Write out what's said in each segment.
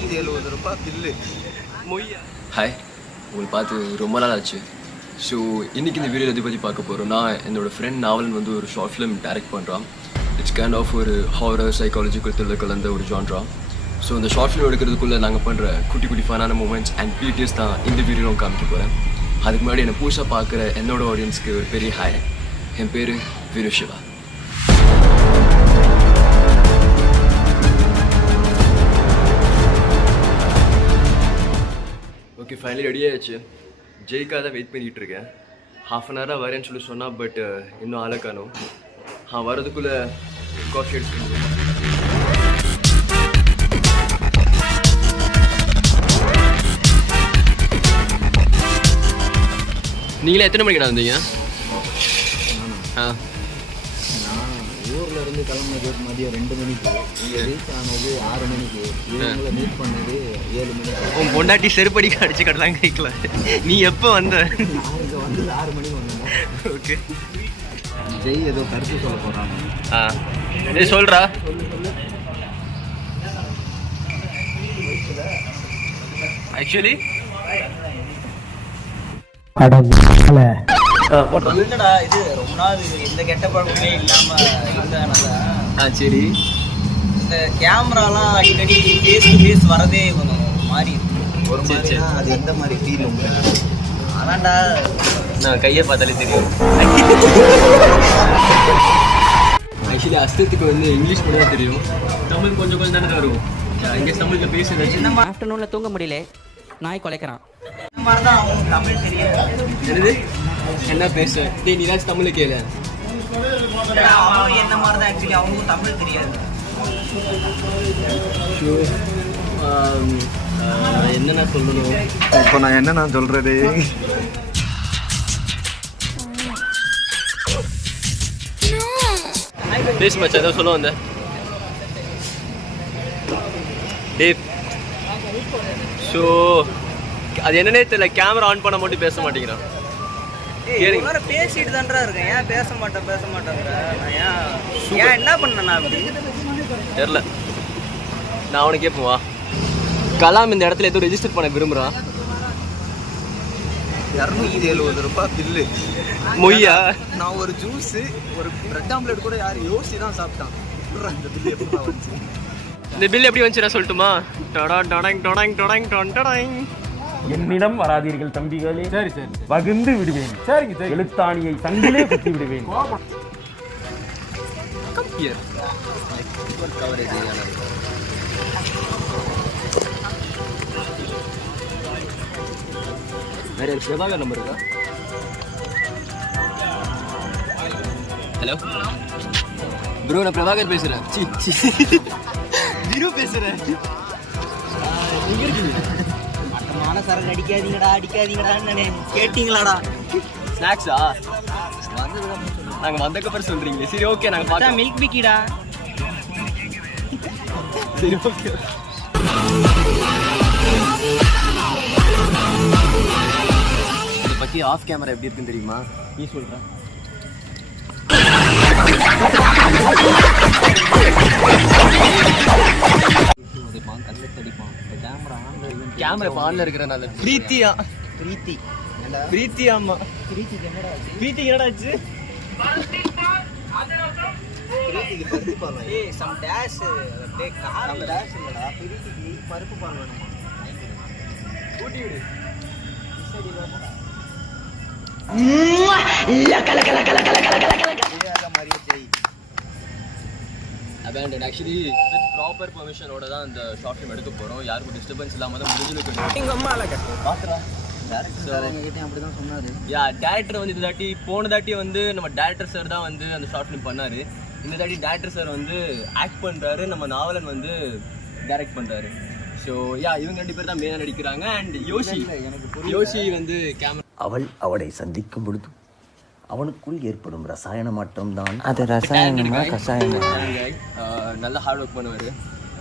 ₹270 bill. Hi, உங்களை பார்த்து ரொம்ப நாள் ஆச்சு. ஸோ இன்றைக்கி இந்த வீடியோ எதை பற்றி பார்க்க போகிறோம். நான் என்னோடய ஃப்ரெண்ட் நாவலன் வந்து ஒரு ஷார்ட் ஃபிலிம் டைரக்ட் பண்ணுறான். இட்ஸ் கைண்ட் ஆஃப் ஒரு ஹாரர் சைக்காலஜிக்கல் த்ரில்லர் கலந்த ஒரு ஜான்ரா. ஸோ இந்த ஷார்ட் ஃபிலிம் எடுக்கிறதுக்குள்ளே நாங்கள் பண்ணுற குட்டி குட்டி ஃபனான மூமெண்ட்ஸ் அண்ட் பிடிஎஸ் தான் இந்த வீடியோவும் காமிக்க போகிறேன். அதுக்கு முன்னாடி என்னை புதுசாக பார்க்குற என்னோட ஆடியன்ஸ்க்கு ஒரு பெரிய ஹாய். என் பேர் Veeru Siva. Okay, finally ready ஆயிடுச்சு. ஜெய்க்காக தான் வெயிட் பண்ணிகிட்டு இருக்கேன். ½ அன் ஹவராக வரேன்னு சொல்லி சொன்னால், பட் இன்னும் ஆளை காணோம். வரதுக்குள்ளே காஃபி எடுத்துக்கணும். நீங்களே எத்தனை மணிக்கு வந்தீங்க? நான் ஊரில் இருந்து கிளம்புனது மதியம் 2 மணிக்கு, இங்கே ரீச் ஆனது 6 மணிக்கு, இவங்களை மீட் பண்ணது 7 மணிக்கு. உன் பொண்டாட்டி செருப்படி அடிச்சு கடலாம் கேட்கல. நீ எப்போ வந்த? நான் இங்கே வந்து 6 மணிக்கு வந்தேன். ஓகே, ஜெய் ஏதோ கருத்து சொல்ல போகிறாங்க. சொல்கிறா. ஆக்சுவலி என்னடா இது ரொம்ப நாள் எந்த கெட்ட பழக்கமே இல்லாம இருந்தனால. சரி, இந்த கேமராலாம் அடிக்கடி ஃபேஸ் டு ஃபேஸ் வரதே மாறி ஒரு மாதிரி. அது எந்த மாதிரி ஃபீல் உங்களுக்கு? அதான்டா, நான் கையை பார்த்தாலே தெரியும். ஆக்சுவலி அஸ்தத்துக்கு வந்து இங்கிலீஷ் மட்டும் தான் தெரியும், தமிழ் கொஞ்சம் கொஞ்சம் தானே வரும். இங்கே தமிழில் பேசுறது. ஆஃப்டர்நூனில் தூங்க முடியல, நாய் குலைக்கிறான். இந்த மாதிரி தான் அவங்க தமிழ் தெரியாது. என்ன பேச நீ ஏதாச்சும் தமிழ் கேளு. அவங்க என்ன மாதிரி தான் ஆக்சுவலி அவங்களுக்கும் தமிழ் தெரியாது. என்னென்ன சொல்லணும் இப்போ நான் என்ன சொல்றது? பேச மச்சா, ஏதோ சொல்ல வந்த. ஸோ அது என்னன்னே தெரியல, கேமரா ஆன் பண்ண மட்டும் பேச மாட்டேங்கிறான். பேசிட்டு தான்டா இருக்கேன், ஏன் பேச மாட்டேங்கிற? ஏன் என்ன பண்ண? நான் தெரியல, நான் அவனுக்கு கேட்பேன். வா, கலாம் இந்த இடத்துல ஏதோ ரெஜிஸ்டர் பண்ண விரும்புகிறான். ₹270 பில்லு. மொய்யா? நான் ஒரு ஜூஸ், ஒரு பிரெட் ஆம்லெட் கூட யார் யோசிச்சு தான் சாப்பிட்டான். இந்த பில் எப்படி வந்துச்சு நான் சொல்லட்டுமா? என்னிடம் வராதீர்கள் தம்பிகளே. சரி சரி, பகிர்ந்து விடுவேன். சரிங்க, எழுத்தாணியை சங்கிலே குத்தி விடுவேன். வேற பிரபாகர் நம்பர் இருக்கா? ஹலோ ப்ரோ, நான் பிரபாகர் பேசுறேன். விரு பேசுறேன். எங்க இருக்கீங்க? மட்டமான சரக்கு அடிக்காதீங்கடான்னு கேட்டீங்களாடா? ஸ்நாக்ஸா? நாங்க வந்தக்கப்புறம் சொல்றீங்க. சரி ஓகே, நாங்க பார்த்தா மில்க் பிக்கிடா. சரி ஓகே. இதை பத்தி ஆஃப் கேமரா எப்படி இருக்குன்னு தெரியுமா? நீ சொல்ற. கேமரா ஆன்ல இருக்கிறனால. பிரீத்தியா? பிரீத்தி, ஆமா. பிரீத்தி என்னடா ஆச்சு? பருப்பு பால் வேணுமா? ஊட்டி விடு. abandoned. Actually with proper permission ஓட தான் இந்த ஷார்ட் ஃபிலிம் எடுக்க போறோம். யாருக்கும் டிஸ்டர்பன்ஸ் இல்லாம தான் முடிஞ்சிருக்கு. எங்க அம்மா அழகா பாத்துறா. டைரக்டர் எங்ககிட்ட அப்படி தான் சொன்னாரு. டைரக்டர் வந்து இந்த தாட்டி போன தாட்டி வந்து நம்ம டைரக்டர் சார் தான் வந்து அந்த ஷார்ட் ஃபிலிம் பண்ணாரு. இந்த தாட்டி டைரக்டர் சார் வந்து ஆக்ட் பண்றாரு, நம்ம நாவலன் வந்து டைரக்ட் பண்றாரு. ஸோ இவங்க 2 பேர் தான் மெயினாக நடிக்கிறாங்க. அண்ட் யோஷி வந்து கேமரா. அவளை சந்திக்கும் பொழுது அவனுக்குள் ஏற்படும் ரசாயன மாற்றம் தான். அது ரசாயனமா கசாயமா? நல்ல ஹார்ட் ஒர்க் பண்ணுவார்.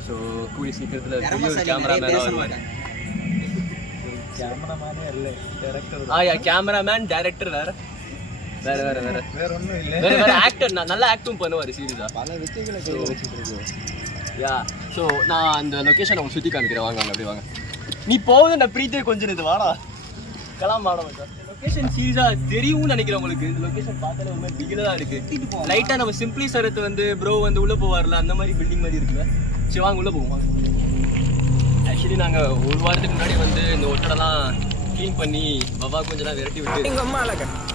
ஸோ கூடிய சீக்கிரத்தில் பெரிய ஒரு கேமராமேனாக வருவார். கேமராமேன் டைரக்டர் வேற ஒன்றும் இல்லை, வேற ஆக்டர். நல்லா ஆக்டும் பண்ணுவார் சீரியஸாக. பல விஷயங்களை வச்சுட்டு யா ஸோ நான் அந்த லொக்கேஷன் அவங்க சுற்றி காமிக்கிறேன். வாங்க வாங்க அப்படியே வாங்க. நீ போகுது நான் பிரீத்தே கொஞ்சம் இது வாடா கிளம்பாடா சார். லொக்கேஷன் சீரியஸாக தெரியும்னு நினைக்கிறேன் உங்களுக்கு. இந்த லொக்கேஷன் பார்த்தாலே ஒரு மாதிரி பிகில தான் இருக்குது. லைட்டாக நம்ம சிம்பிளி சரத்து வந்து ப்ரோ வந்து உள்ளே போவார்ல அந்த மாதிரி பில்டிங் மாதிரி இருக்குல்ல. சரி வாங்க உள்ளே போவோம். ஆக்சுவலி நாங்கள் ஒரு வாரத்துக்கு முன்னாடி வந்து இந்த ஒட்டடெல்லாம் க்ளீன் பண்ணி வவா கொஞ்சம் விரட்டி விட்டு எங்கள் அம்மா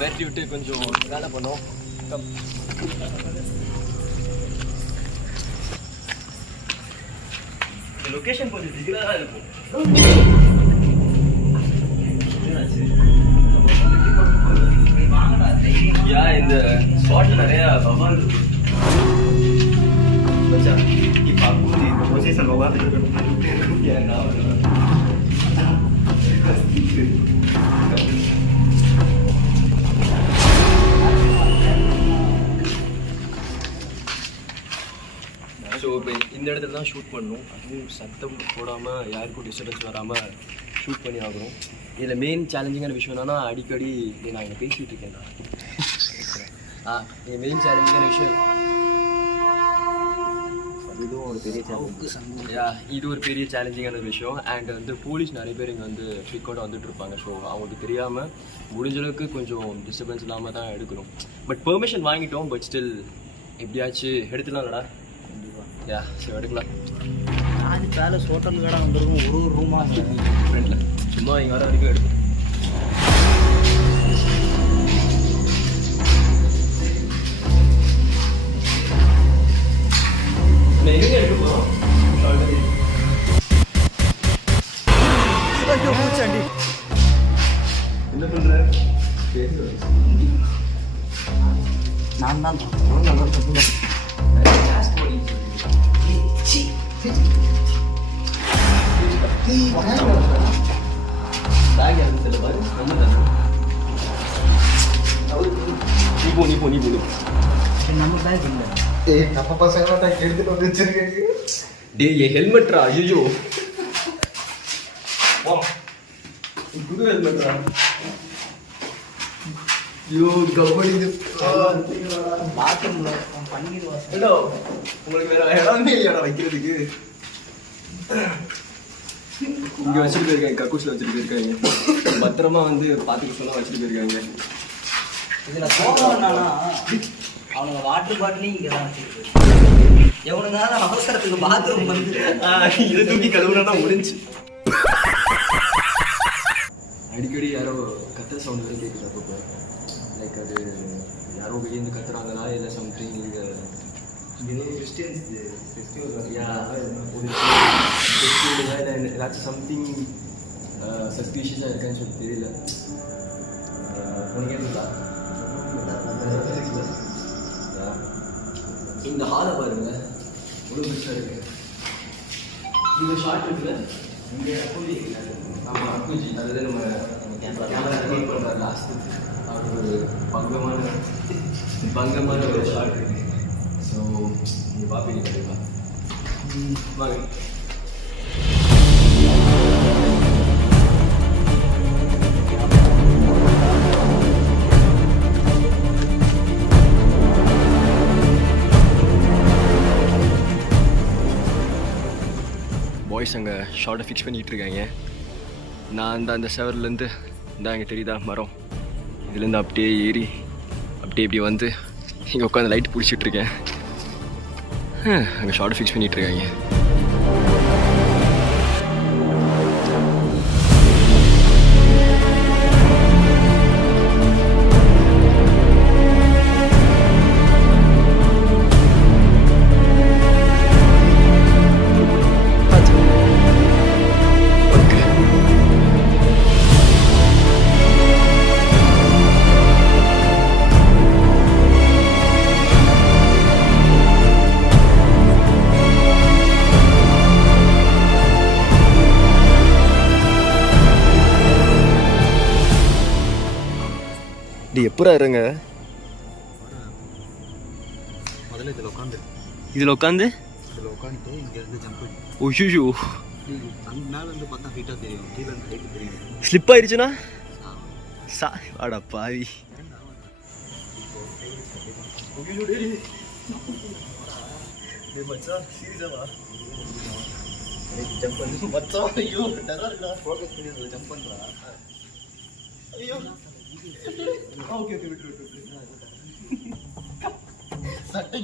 விரட்டி விட்டு கொஞ்சம் வேலை பண்ணோம். இந்த லொக்கேஷன் கொஞ்சம் பிகிலாக தான் இருக்கும். இந்த ஸ்பாட்ல நிறைய பவால் இருக்கு. ஸோ இப்போ இந்த இடத்துல தான் ஷூட் பண்ணணும். அதுவும் சத்தம் போடாமல் யாருக்கும் டிஸ்டர்பன்ஸ் வராமல் ஷூட் பண்ணி ஆகணும். இதில் மெயின் சேலஞ்சிங்கான விஷயம் என்னன்னா அடிக்கடி நான் இங்கே பேசிகிட்டு இருக்கேன். இது மெயின் சேலஞ்சிங்கான விஷயம். இதுவும் ஒரு பெரிய சேலஞ்ச். இது ஒரு பெரிய சேலஞ்சிங்கான விஷயம். அண்ட் வந்து போலீஸ் நிறைய பேர் இங்கே வந்து ஃப்ரீக்வெண்ட்டாக வந்துட்டு இருப்பாங்க. ஸோ அவங்களுக்கு தெரியாமல் முடிஞ்ச அளவுக்கு கொஞ்சம் டிஸ்டர்பன்ஸ் இல்லாமல் தான் எடுக்கணும். பட் பெர்மிஷன் வாங்கிட்டோம். பட் ஸ்டில் எப்படியாச்சும் எடுத்துலாம்லடா. யா சரி எடுக்கலாம். அது பேலஸ் ஹோட்டல் கடை வந்துருக்கும். ஒரு ரூமாக ஃப்ரெண்டில் சும்மா இங்கே வர வரைக்கும் எடுக்கும். எங்கே எடுக்க போகிறோம்? என்ன பண்ணுற? நான் தான் நம்ம பேக் இல்லை. நம்ம பசங்க எடுத்துட்டு வந்து வச்சிருக்கேன். டே ஹெல்மெட்ரா. ஐயோ புது ஹெல்மெட்ரா. ஐயோ கபடி பாத்ரூம்ல பண்ணிடுவா. ஹலோ உங்களுக்கு வேற இடமே இல்லையாடா வைக்கிறதுக்கு? இங்கே வச்சுட்டு போயிருக்காங்க. கக்கூசில் வச்சுட்டு போயிருக்காங்க. பத்திரமா வந்து பார்த்துக்க சொன்னா வச்சுட்டு போயிருக்காங்க. இதுல போகணும்னா அவனுங்க வாட்டர் பாட்டிலையும் இங்கே தான் வச்சுருக்கு. எவனுங்க அவசரத்துக்கு பாத்ரூம் வந்து இதை தூக்கி கழுவுனா முடிஞ்சு. அடிக்கடி யாரோ கத்துற சவுண்ட் வரை கேட்குது. அப்போ லைக் அது யாரோ வெளியே கத்துறாங்களா இல்லை சம்திங் இங்கே கிறிஸ்டியன்ஸ் ஃபெஸ்டிவல் ஏதாச்சும் சம்திங் சஸ்பீஷியஸாக இருக்கான்னு சொல்லி தெரியல. உனக்கு கேட்டுங்களா? இந்த ஹாலை பாருங்க எவ்வளோ பெருசாக இருக்கு. இந்த ஷார்ட் இருக்குல்ல இங்கே அப்புஜி. நம்ம அப்புஜி அதுதான் நம்ம கேமரா க்ரியேட் பண்ணுற லாஸ்ட்டு அது ஒரு பங்கமான ஒரு ஷார்ட் இருக்கு. ஸோ நீங்கள் பார்ப்பீங்க கண்டிப்பாக. வாங்க. பாய்ஸ் அங்கே ஷார்ட்டை ஃபிக்ஸ் பண்ணிகிட்டு இருக்காங்க. நான் அந்த செவர்லேருந்து இந்த அங்கே தெரியுதா மரம், இதுலேருந்து அப்படியே ஏறி அப்படியே இப்படி வந்து இங்கே உட்காந்து லைட் பிடிச்சிட்ருக்கேன். அங்கே ஷார்ட்டை ஃபிக்ஸ் பண்ணிகிட்டு இருக்காங்க. இப்படி எப்பரா இருங்க முதல்ல இதில் உட்காந்து இங்கேருந்து ஜம்ப் பண்ணி ஓய்யோ அந்த மேலே வந்து பார்த்தா ஹைட்டாக தெரியும், கீழே இருந்து ஹைட்டு தெரியும். ஸ்லிப் ஆயிடுச்சுன்னா அடா பாவி. மச்சான் சீரியஸாவா? ஜம்ப் பண்ணி மச்சான் ஐயோ டரா இல்ல ஃபோக்கஸ் பண்ணி ஜம்ப் பண்றா ஐயோ ஓகே விட்டு சட்டை